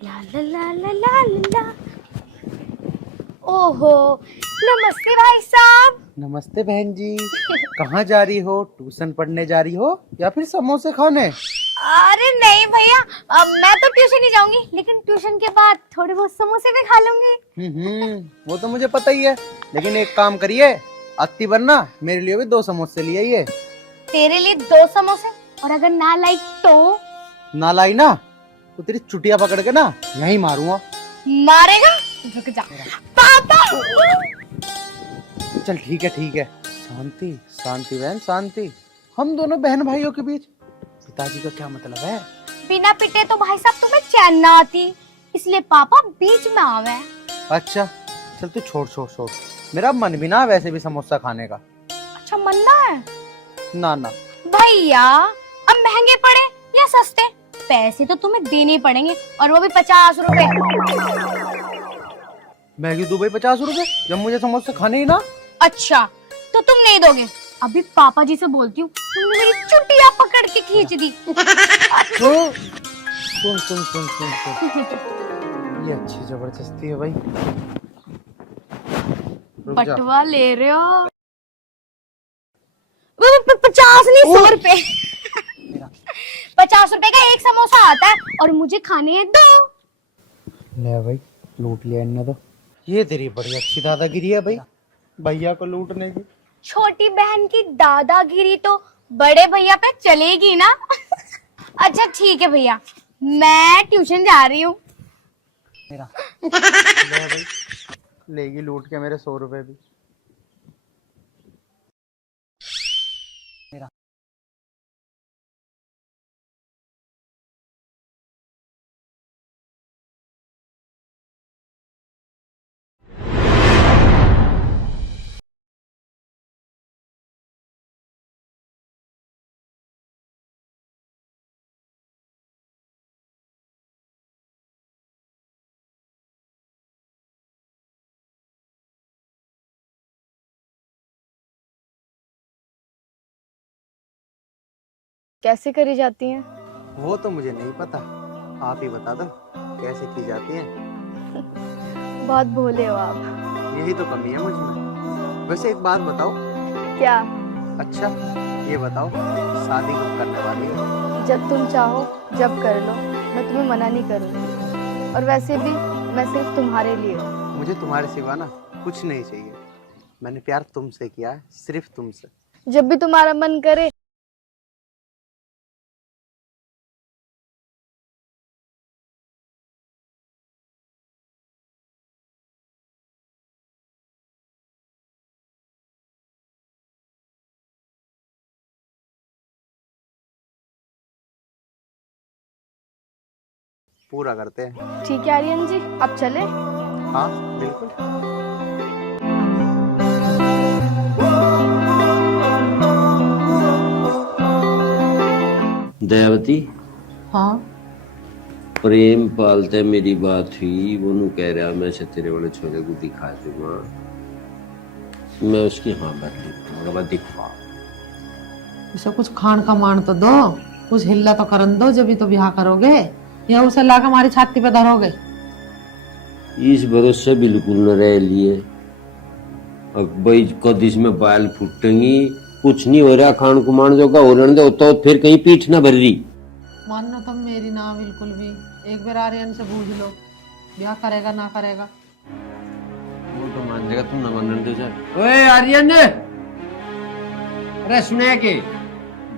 ला ला ला ला ला ला। ओहो, नमस्ते भाई साहब। नमस्ते बहन जी। कहाँ जा रही हो? ट्यूशन पढ़ने जा रही हो या फिर समोसे खाने? अरे नहीं भैया, अब मैं तो ट्यूशन ही जाऊंगी, लेकिन ट्यूशन के बाद थोड़े बहुत समोसे भी खा लूंगी। वो तो मुझे पता ही है, लेकिन एक काम करिए, अत्ती बनना, मेरे लिए भी 2 समोसे ले आइए। तेरे लिए 2 समोसे, और अगर ना लाई तो? ना लाई ना तो तेरी चुटिया पकड़ के ना यहीं मारूंगा। मारेगा? रुक जा पापा। चल ठीक है। शांति शांति बहन शांति। हम दोनों बहन भाइयों के बीच पिताजी का क्या मतलब है? बिना पिटे तो भाई साहब तुम्हें चैन ना आती, इसलिए पापा बीच में आवे। अच्छा चल तू छोड़। मेरा मन भी ना वैसे भी समोसा खाने का। अच्छा मनना है? ना भैया, अब महंगे पड़े या सस्ते, पैसे तो तुम्हें देने पड़ेंगे, और वो भी 50 रुपए। मैगी दो भाई 50 रुपए, जब मुझे समोसे खाने ही ना। अच्छा तो तुम नहीं दोगे? अभी पापा जी से बोलती हूँ, तुमने मेरी चुटिया पकड़ के खींच दी। सुन। ये अच्छी जबरदस्ती है भाई। रुक जा। पटवा ले रहे हो? 50 नहीं, 100 रुपए। 50 रुपए का एक समोसा आता है, और मुझे खाने हैं 2। ले भाई, लूट लिया इन्होंने तो। ये तेरी बड़ी अच्छी दादागिरी है भाई, भैया को लूटने की। छोटी बहन की दादागिरी तो बड़े भैया पे चलेगी ना। अच्छा ठीक है भैया, मैं ट्यूशन जा रही हूँ। ले भाई, लेगी लूट के मेरे 100 रुपए भी। कैसे करी जाती हैं? वो तो मुझे नहीं पता, आप ही बता दो कैसे की जाती है। बहुत भोले हो आप। यही तो कमी है मुझ में। वैसे एक बात बताओ। क्या? अच्छा ये बताओ, शादी कब करने वाली हो? जब तुम चाहो जब कर लो, मैं तुम्हें मना नहीं करूंगी। और वैसे भी मैं सिर्फ तुम्हारे लिए हूँ। मुझे तुम्हारे सिवा ना कुछ नहीं चाहिए। मैंने प्यार तुमसे किया है, सिर्फ तुमसे। जब भी तुम्हारा मन करे पूरा करते हैं। ठीक है आर्यन जी, अब चले? हाँ बिल्कुल। दयावती, हाँ प्रेम पालते मेरी बात हुई, वो नु कह रहा मैं से तेरे वाले छोरे को दिखा दूंगा। मैं उसकी हाँ भर दी, दिखवा। इसे कुछ खान का मान तो दो, कुछ हिल्ला तो करन दो, जब भी तो ब्याह करोगे, या उसे लाकर हमारी छाती पे धरोगे? इस भरोसे बिल्कुल न रह लिए। अब भाई कद इसमें बाल फूटेंगी कुछ नहीं हो रहा, खान कुमान जो का हो रहने दो, तो फिर कहीं पीठ ना भर रही। मानना तुम मेरी ना बिल्कुल भी। एक बार आर्यन से पूछ लो, ब्याह करेगा ना करेगा। वो तो मान जाएगा, तुम ना मान दो सर। ओए आर्यन, अरे सुने के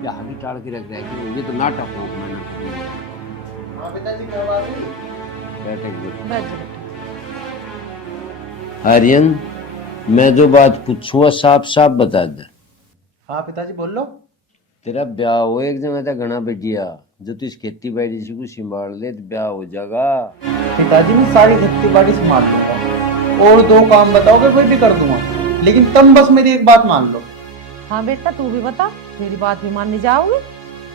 ब्याह भी टाल के रख रहे, ये तो नाटक हो। हाँ पिताजी, क्या बात है? बैठ आर्यन, मैं जो बात पूछूंगा साफ साफ बता दे। हाँ पिताजी, बोल लो। तेरा ब्याह हो एक जगह था घना बढ़िया, जो तू इस खेती बाड़ी से कुछ संभाल ले तो ब्याह हो जाएगा। पिताजी, मैं सारी खेती बाड़ी संभाल लूंगा और 2 काम बताओगे कोई भी कर दूंगा, लेकिन तुम बस मेरी एक बात मान लो। हाँ बेटा, तू भी बता, तेरी बात भी माननी जाओगी।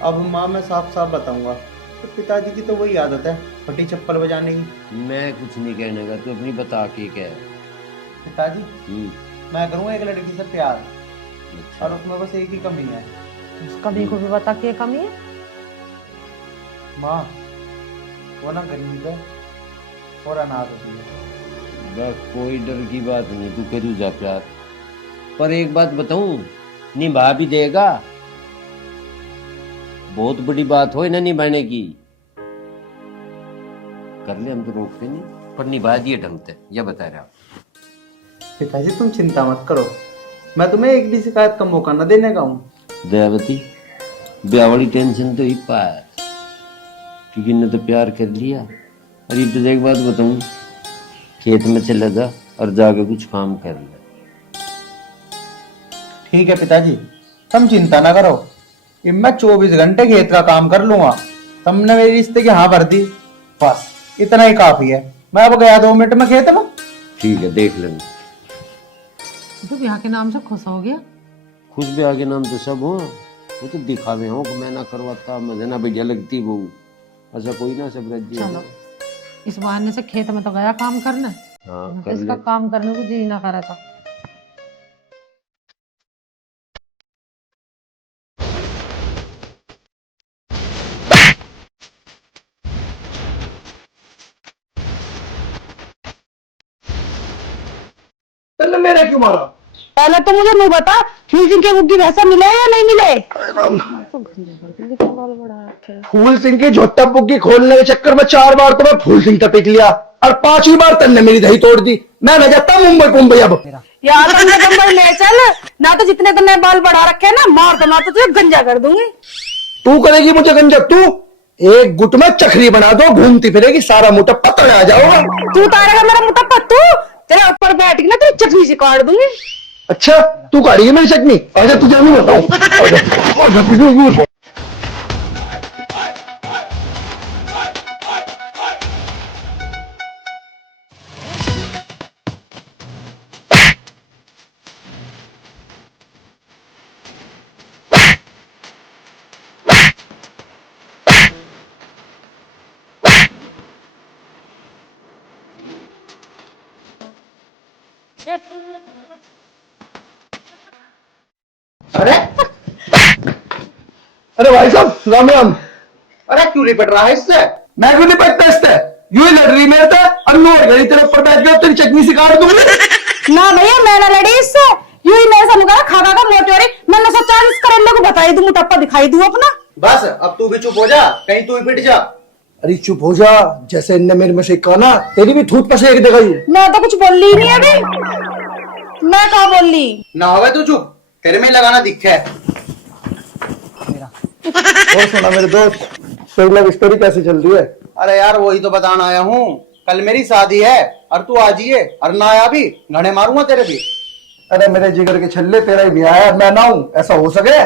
अब माँ, मैं साफ साफ बताऊंगा, तो पिताजी की तो वही आदत है फटी चप्पल बजाने की। मैं कुछ नहीं कहने का, तू अपनी बता के कह। पिताजी, मैं करूँगा एक लड़की से प्यार, और उसमें बस एक ही कमी है। उस कमी को भी बता के कमी है। माँ, वो ना गरीब है और अनाथ होती है। बस कोई डर की बात नहीं, तू करू जा प्यार। पर एक बात बताऊं, निभा भी देगा। बहुत बड़ी बात हो ना निभाने की, कर ले, हम तो रोकते नहीं, पर निभा दिए ढंग से, यह बता रहा। पिताजी, तुम चिंता मत करो, मैं तुम्हें एक भी शिकायत का मौका न देने का हूँ। दयावती, ब्याह वाली टेंशन तो ही पार, क्योंकि इन्हें तो प्यार कर लिया। और ये तो एक बात बताऊं, खेत में चले जा और जाके कुछ काम कर ले। ठीक है पिताजी, तुम चिंता ना करो, ये मैं 24 घंटे खेत का काम कर लूंगा। तुमने मेरे रिश्ते की हाँ भर दी, बस इतना ही काफी है। मैं अब गया 2 मिनट में खेत में। ठीक है, देख लेना। तू ब्याह के नाम से खुश हो गया? खुश ब्याह के नाम तो सब हो, वो तो दिखावे हो कि मैं ना करवाता, मुझे ना बढ़िया लगती वो, ऐसा कोई ना, सब रख दिया। चलो, इस बहाने से खेत में तो गया काम करने। हाँ, कर इसका ले। काम करने को जी ना करा था। पहले मेरे क्यों मारा? पहले तो मुझे नहीं बता, फूल सिंह के बुग्गी भैंसा मिले या नहीं मिले? फूल सिंह की झोटा बुग्गी खोलने के चक्कर में 4 बार तो मैं फूल सिंह तक पिक लिया, और 5वीं बार तन्ने मेरी दही तोड़ दी। मैं न जाता मुंबई अब। यार तुमने मुंबई ले चल, ना तो जितने तुमने बाल बढ़ा रखे ना, मार तो ना तो तुझे गंजा कर दूंगी। तू करेगी मुझे गंजा? तू एक गुट में चखरी बना दो, घूमती फिरेगी, सारा मोटा पत्थर आ जाओगा। तू तारेगा मेरा मोटा पत्तू, तेरे ऊपर बैठ ना तेरी चटनी से काट दूंगी। अच्छा, तू काटेगी मेरी चटनी? आजा, तुझे नहीं बताऊं। अरे अरे भाई साहब, राम राम। अरे क्यों लिपट रहा है इससे? मैं क्यों नहीं पटता इससे? यूं ही लड़ रही मेरे से, अन्नू और गई तेरे ऊपर बैठ गया, तेरी चटनी से काट दूंगी। ना भैया, मैं ना लड़ी इससे, यूं ही मेरे से मुका खा खा मोटे हो रही। मैंने सोचा इस करेले को बताई दूं, टप्पा दिखाई दूं अपना। बस अब तू भी चुप हो जा, कहीं तू ही पिट जा। अरे चुप हो जा, जैसे इनने मेरे में से काना, तेरी भी थूत पसेक देगा यूं। मैं तो कुछ बोल ही नहीं अभी। मैं कहा बोल ली? ना होवे तू चुप, तेरे में लगाना दिखे। और सुना मेरे दोस्त, सही लव स्टोरी कैसी चल रही है? अरे यार, वही तो बताना आया हूँ। कल मेरी शादी है और तू आ जाइए, और ना आया भी घड़े मारूंगा तेरे भी। अरे मेरे जिगर के छल्ले, तेरा ही ब्याह है, मैं ना हूं, ऐसा हो सके?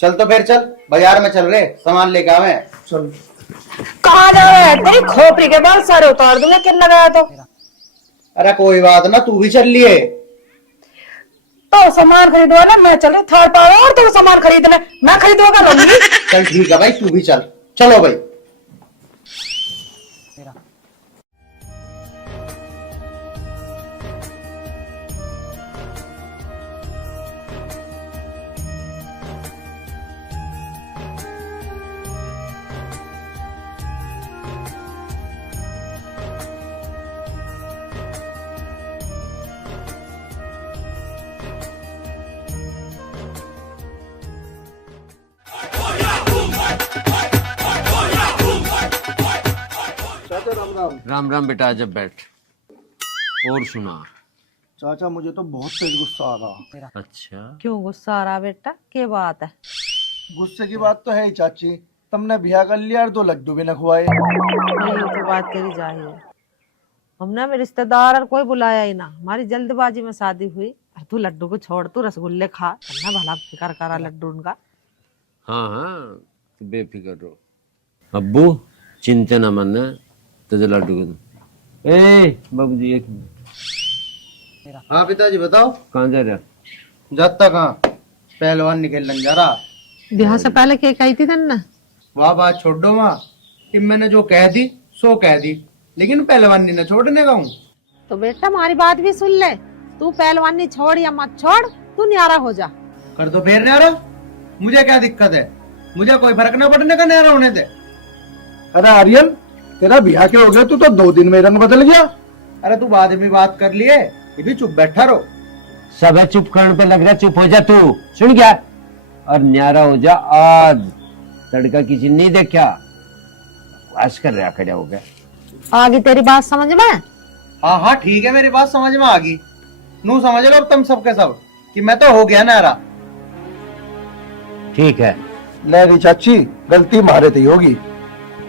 चल तो फिर चल, बाजार में चल रहे, सामान लेके आवे। चल। कहाँ जा रहा है? तेरी खोपड़ी के बाल सारे उतार दूंगा, किन लगाया तो। अरे कोई बात ना, तू भी चल लिए। तो सामान खरीदवा ना, मैं चल रही थर्ड पावर, और तो सामान खरीदना मैं खरीदूंगा रहूंगी। चल ठीक है भाई, तू भी चल। चलो भाई। राम। राम राम बेटा, जब बैठ और सुना। चाचा मुझे तो बहुत तेज गुस्सा आ रहा। अच्छा, क्यों गुस्सा आ रहा बेटा, क्या बात है? गुस्से की बात तो है ही चाची, तुमने ब्याह कर लिया और 2 लड्डू भी न खुआए। ये तो बात तेरी जाहिर है। हमने में रिश्तेदार और कोई बुलाया ही ना, हमारी जल्दबाजी में शादी हुई। और तू लड्डू को छोड़, तू रसगुल्ले खा, वरना भला फिकर करा लड्डू उनका। हाँ हाँ, तू बेफिक्र रहो। अब्बू चिंता न मन, तुझे लड्डू को। ए बाबू जी, एक मिनट। हाँ पिताजी बताओ। कहाँ जा रहा? जाता कहाँ, पहलवान निकल जा रहा। ब्याह से पहले क्या कही थी तन्ने? वाह बात छोड़ दो माँ, कि मैंने जो कह दी सो कह दी, लेकिन पहलवानी न छोड़ने का हूँ। तो बेटा हमारी बात भी सुन ले, तू पहलवानी छोड़ या मत छोड़, तू न्यारा हो जा। कर दो फिर न्यारा, मुझे क्या दिक्कत है, मुझे कोई फर्क न पड़ने का न्यारा होने दे। अरे आर्यन, तेरा ब्याह क्या हो गया, तू तो 2 दिन में रंग बदल गया। अरे तू बाद में बात कर लिए, ये भी चुप बैठा रहो। सब है चुप करने पे लग रहा है, चुप हो जा तू, सुन गया? और न्यारा हो जा आज, तड़का किसी ने नहीं देखा। वास कर रहा खड़ा हो गया। आगे तेरी बात समझ में? हाँ हाँ ठीक है, मेरी बात समझ में आ गई। नू समझ लो अब तुम सबके सब कि मैं तो हो गया नारा। ठीक है, नहीं चाची, गलती मारे थी होगी।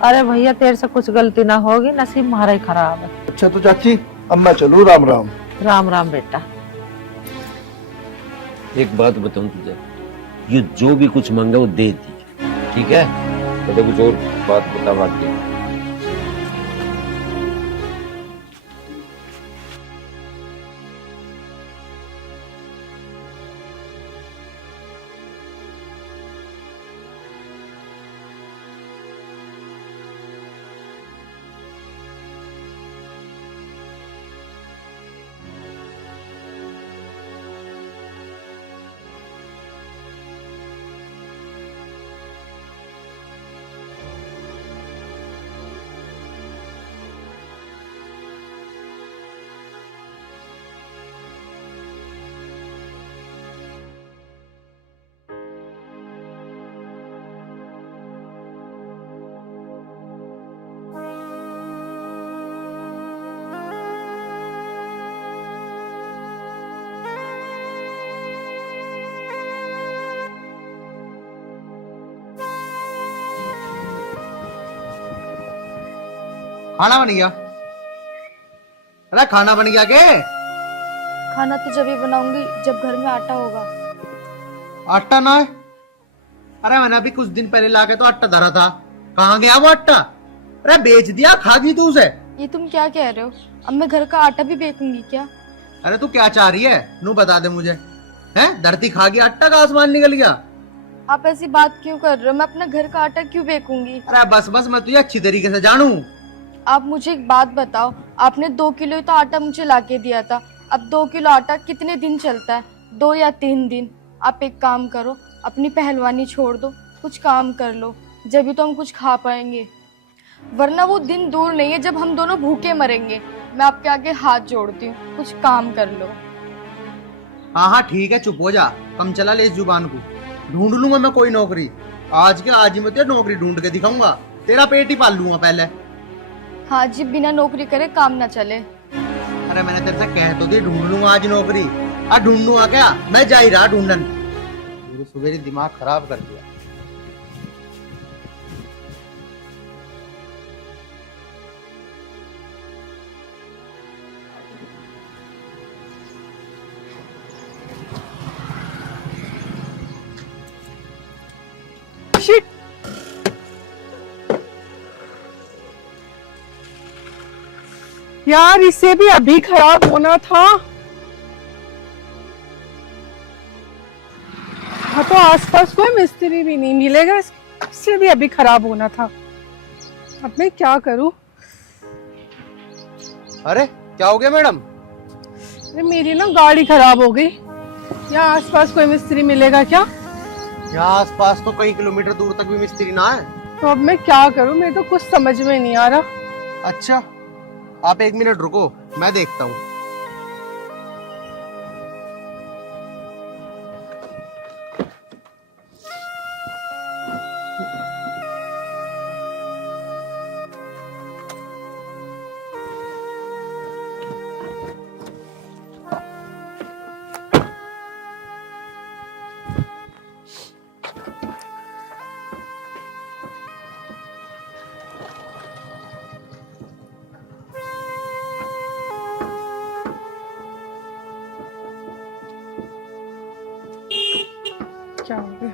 अरे भैया तेरे से कुछ गलती ना होगी, नसीब हमारा ही खराब है। अच्छा तो चाची, अब मैं चलूं, राम राम। राम राम बेटा। एक बात बताऊं तुझे, ये जो भी कुछ मांगा वो दे दी, ठीक है? तो कुछ और बात बता बाकी। खाना बन गया? अरे खाना बन गया के? खाना तो जब ही बनाऊंगी जब घर में आटा होगा। आटा ना है? अरे मैंने अभी कुछ दिन पहले लाके तो आटा धरा था, कहाँ गया वो आटा? अरे बेच दिया, खा गई तू उसे? ये तुम क्या कह रहे हो? अब मैं घर का आटा भी बेचूंगी क्या? अरे तू क्या चाह रही है, नू बता दे मुझे। हैं, धरती खा गया, आटा का आसमान निकल गया। आप ऐसी बात क्यों कर रहे हो? मैं अपना घर का आटा क्यों बेचूंगी? अरे बस बस, मैं तुझे अच्छी तरीके से जानू। आप मुझे एक बात बताओ, आपने 2 किलो ही तो आटा मुझे लाके दिया था। अब 2 किलो आटा कितने दिन चलता है? 2 या 3 दिन। आप एक काम करो, अपनी पहलवानी छोड़ दो, कुछ काम कर लो, जब भी तो हम कुछ खा पाएंगे, वरना वो दिन दूर नहीं है जब हम दोनों भूखे मरेंगे। मैं आपके आगे हाथ जोड़ती हूँ, कुछ काम कर लो। हाँ हाँ ठीक है, चुप हो जा, कम चला ले इस जुबान को। ढूंढ लूंगा मैं कोई नौकरी, आज के आज ही मैं तुझे नौकरी ढूंढ के दिखाऊंगा, तेरा पेट ही पाल लूंगा पहले। हाँ जी, बिना नौकरी करे काम ना चले। अरे मैंने तेरे से कह तो दी ढूंढ लूंगा आज नौकरी, आज ढूंढूंगा क्या? मैं जा ही रहा ढूंढन। मेरे सवेरे दिमाग खराब कर दिया। शिट, यार इसे भी अभी खराब होना था। हाँ तो आसपास कोई मिस्त्री भी नहीं मिलेगा, इससे भी अभी खराब होना था। अब मैं क्या करूं? अरे क्या हो गया मैडम? अरे मेरी ना गाड़ी खराब हो गई। यहाँ आसपास कोई मिस्त्री मिलेगा क्या? यहाँ आसपास तो कई किलोमीटर दूर तक भी मिस्त्री ना है। तो अब मैं क्या करूं, मेरे तो कुछ समझ में नहीं आ रहा। अच्छा, आप 1 मिनट रुको, मैं देखता हूँ। क्या हो गया?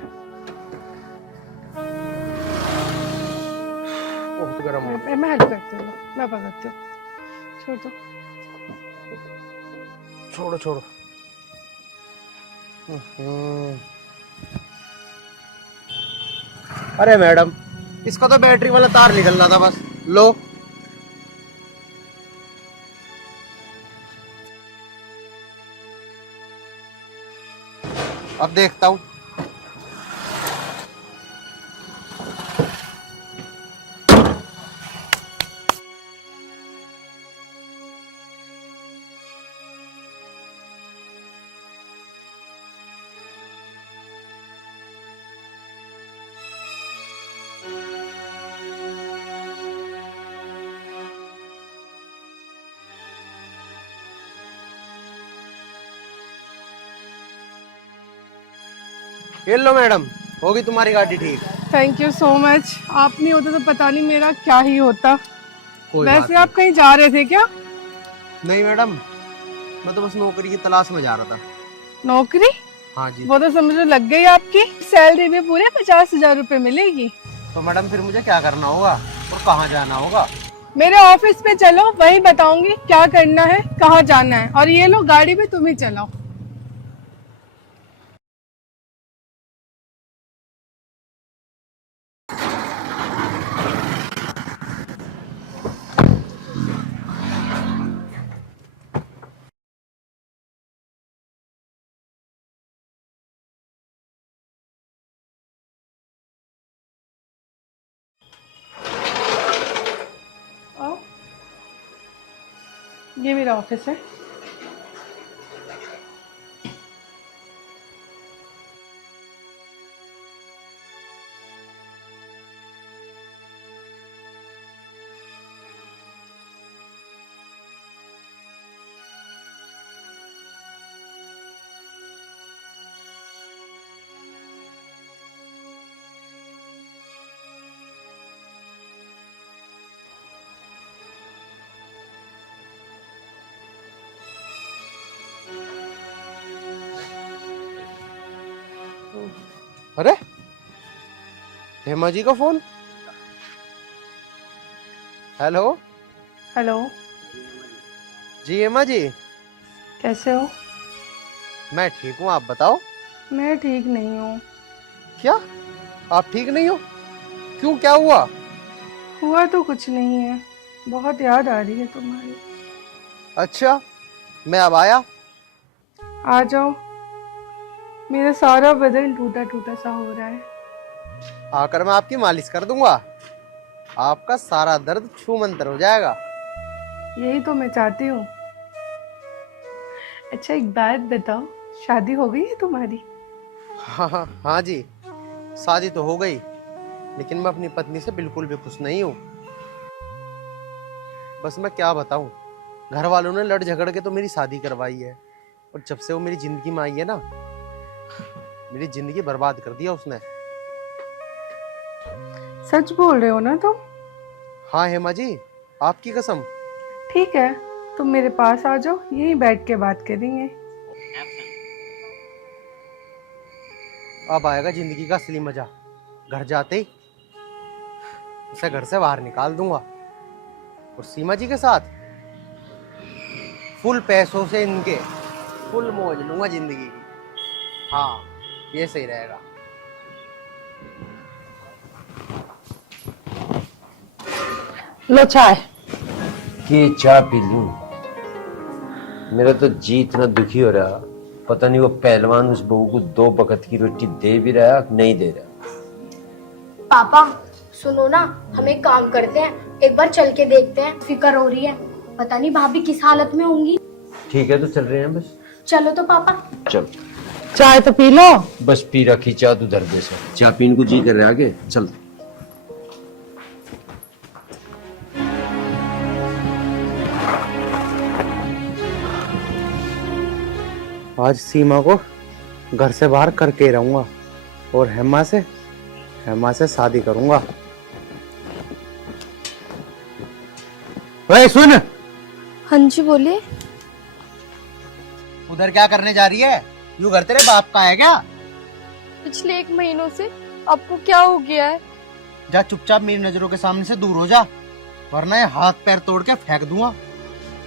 बहुत गर्म हो गया। मैं हेल्प करती हूँ, मैं पकड़ती हूँ। छोड़ दो। छोड़ो छोड़ो। अरे मैडम, इसका तो बैटरी वाला तार निकल रहा था बस। लो। अब देखता हूँ। ये लो मैडम, होगी तुम्हारी गाड़ी ठीक। Thank you so much. आप नहीं होते तो पता नहीं मेरा क्या ही होता। कोई बात वैसे आप कहीं जा रहे थे क्या? नहीं मैडम, मैं तो बस नौकरी की तलाश में जा रहा था। नौकरी? हाँ जी। वो तो समझो लग गई आपकी। सैलरी भी पूरे 50,000 रुपए मिलेगी। तो मैडम फिर मुझे क्या करना होगा और कहाँ जाना होगा? मेरे ऑफिस पे चलो, वही बताऊंगी क्या करना है, कहाँ जाना है। और ये लो गाड़ी भी तुम ही चलाओ। आओ। ये मेरा ऑफिस है। अरे हेमा जी का फोन। हेलो। हेलो। जी हेमा जी। कैसे हो? मैं ठीक हूँ, आप बताओ। मैं ठीक नहीं हूँ। क्या? आप ठीक नहीं हो? क्यों, क्या हुआ? हुआ तो कुछ नहीं है, बहुत याद आ रही है तुम्हारी। अच्छा, मैं अब आया। आ जाओ। मेरा सारा बदन टूटा टूटा सा हो रहा है। आकर मैं आपकी मालिश कर दूंगा, आपका सारा दर्द छू मंतर हो जाएगा। यही तो मैं चाहती हूँ। अच्छा एक बात बताओ, शादी हो गई है तुम्हारी? हाँ जी, शादी तो हो गई, लेकिन मैं अपनी पत्नी से बिल्कुल भी खुश नहीं हूँ। बस मैं क्या बताऊँ, घर वालों ने लड़ झगड़ के तो मेरी शादी करवाई है, और जब से वो मेरी जिंदगी में आई है ना, मेरी जिंदगी बर्बाद कर दिया उसने। सच बोल रहे हो ना तुम? हाँ हेमा जी, आपकी कसम। ठीक है, तुम मेरे पास आ जाओ, यहीं बैठ के बात करेंगे। अब आएगा जिंदगी का असली मजा। घर जाते ही उसे घर से बाहर निकाल दूंगा, और सीमा जी के साथ फुल पैसों से इनके फुल मौज लूंगा जिंदगी की। हाँ, ये सही रहेगा। लो चाय। कि चाय पी लूं? मेरा तो जी इतना दुखी हो रहा, पता नहीं वो पहलवान उस बहू को 2 वक्त की रोटी दे भी रहा है नहीं दे रहा। पापा सुनो ना, हम एक काम करते हैं, एक बार चल के देखते हैं। फिक्र हो रही है, पता नहीं भाभी किस हालत में होंगी। ठीक है, तो चल रहे हैं बस। चलो तो पापा। चल, चाय तो पी लो। बस पी रखी चाय तो दर्द से चाय पीने को जी कर रहा है आगे। चल। आज सीमा को घर से बाहर करके रहूंगा, और हेमा से शादी करूंगा। ओए सुन, हाँ जी बोलिए। उधर क्या करने जा रही है? यूं घर तेरे बाप का है क्या? पिछले 1 महीनों से आपको क्या हो गया है? जा चुपचाप मेरी नजरों के सामने से दूर हो जा, वरना ये हाथ पैर तोड़ के फेंक दूंगा।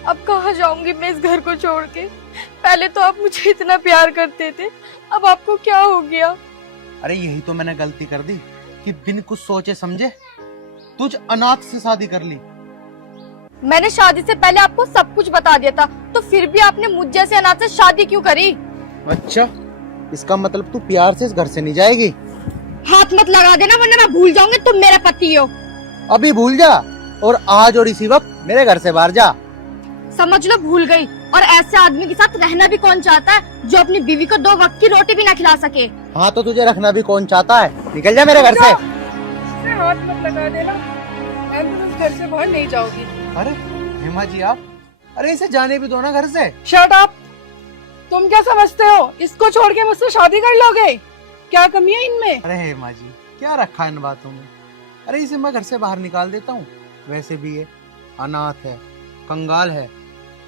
अब कहाँ जाऊंगी मैं इस घर को छोड़ के? पहले तो आप मुझे इतना प्यार करते थे, अब आपको क्या हो गया? अरे यही तो मैंने गलती कर दी कि बिन कुछ सोचे समझे तुझ अनाथ से शादी कर ली। मैंने शादी से पहले आपको सब कुछ बता दिया था, तो फिर भी आपने मुझ जैसे अनाथ से शादी क्यों करी? अच्छा, इसका मतलब तू प्यार से इस घर से नहीं जाएगी? हाथ मत लगा देना वरना मैं भूल जाऊंगी तुम मेरा पति हो। अभी भूल जा और आज और इसी वक्त मेरे घर से बाहर जा। समझ लो भूल गई। और ऐसे आदमी के साथ रहना भी कौन चाहता है जो अपनी बीवी को 2 वक्त की रोटी भी ना खिला सके? हाँ तो तुझे रखना भी कौन चाहता है? निकल जा मेरे घर से। हाथ मत लगा देना, मैं तो इस घर से बाहर नहीं जाऊंगी। अरे हेमा जी आप, अरे इसे जाने भी दो ना घर से। Shut up! तुम क्या समझते हो इसको छोड़ के मुझसे शादी कर लोगे? क्या कमी है इनमें? अरे हेमा जी क्या रखा इन बातों में? अरे इसे मैं घर से बाहर निकाल देता हूँ, वैसे भी ये अनाथ है, कंगाल है,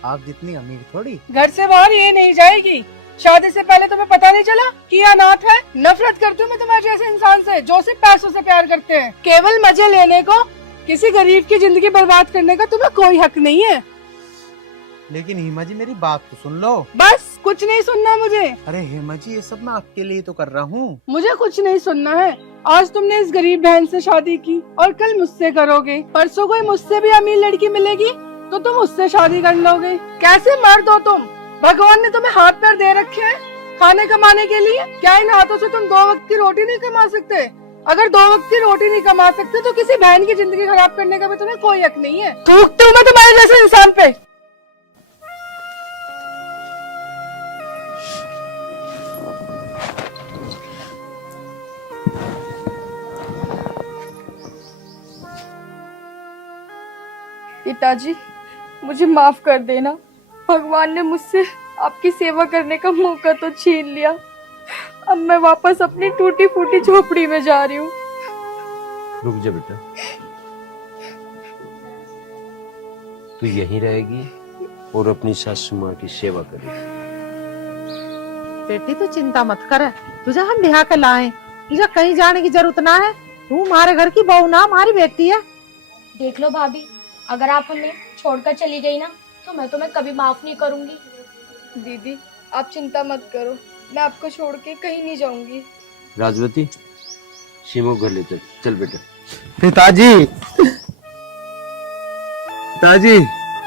आप जितनी अमीर थोड़ी। घर से बाहर ये नहीं जाएगी। शादी से पहले तुम्हें पता नहीं चला कि ये अनाथ है? नफरत करती हूँ मैं तुम्हारे जैसे इंसान से जो सिर्फ पैसों से प्यार करते हैं। केवल मजे लेने को, किसी गरीब की जिंदगी बर्बाद करने का तुम्हें कोई हक नहीं है। लेकिन हेमा जी मेरी बात तो सुन लो। बस कुछ नहीं सुनना मुझे। अरे हेमा जी ये सब मैं आपके लिए तो कर रहा हूँ। मुझे कुछ नहीं सुनना है। आज तुमने इस गरीब बहन से शादी की और कल मुझसे करोगे। परसों कोई मुझसे भी अमीर लड़की मिलेगी तो तुम उससे शादी कर लोगे। कैसे मर्द हो तुम? भगवान ने तुम्हें हाथ पैर दे रखे हैं खाने कमाने के लिए। क्या इन हाथों से तुम 2 वक्त की रोटी नहीं कमा सकते? अगर 2 वक्त की रोटी नहीं कमा सकते तो किसी बहन की जिंदगी खराब करने का भी तुम्हें कोई हक नहीं है। थूकती हूँ मैं तुम्हारे जैसे इंसान पे। पिताजी मुझे माफ कर देना। भगवान ने मुझसे आपकी सेवा करने का मौका तो छीन लिया। अब मैं वापस अपनी टूटी फूटी झोपड़ी में जा रही हूँ। रुक जा बेटा, तू यहीं रहेगी और अपनी सासू माँ की सेवा करेगी। बेटी तू चिंता मत कर, तुझे हम ब्याह के लाए, तुझे कहीं जाने की जरूरत ना है। तू हमारे घर की बहू ना हमारी बेटी है। देख लो भाभी, अगर आप हमें छोड़कर चली गई ना तो मैं तुम्हें कभी माफ नहीं करूंगी। दीदी आप चिंता मत करो, मैं आपको छोड़ के कहीं नहीं जाऊंगी। राजवती सीमो घर लेते चल बेटा। पिताजी, पिताजी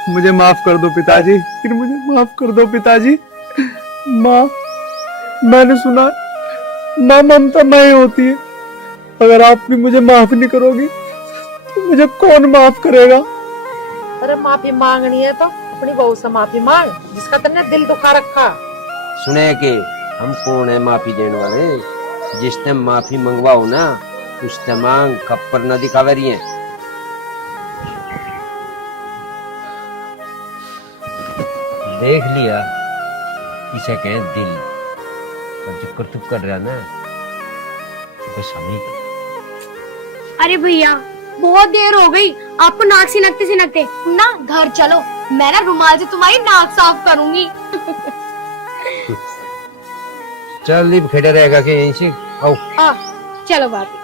मुझे माफ कर दो पिताजी, फिर मुझे माफ कर दो पिताजी। माँ, मैंने सुना माँ ममता मैं होती है, अगर आप भी मुझे माफ नहीं करोगी तो मुझे कौन माफ करेगा? अरे माफी मांगनी है तो अपनी बहू से माफी मांग जिसका तुमने दिल दुखा रखा। सुने कि हम कौन है माफी देने वाले? जिसने माफी मंगवाओ ना उसने मांग खप्पर न दिखावे रही है। देख लिया इसे कहे दिल, और जो करतूत कर रहा ना तो सभी। अरे भैया बहुत देर हो गई, आपको नाक सिनकते ना घर चलो, मैं ना रुमाल से तुम्हारी नाक साफ करूंगी। चल लिप खेड़ा रहेगा कि यहीं से आओ। हाँ चलो भाभी।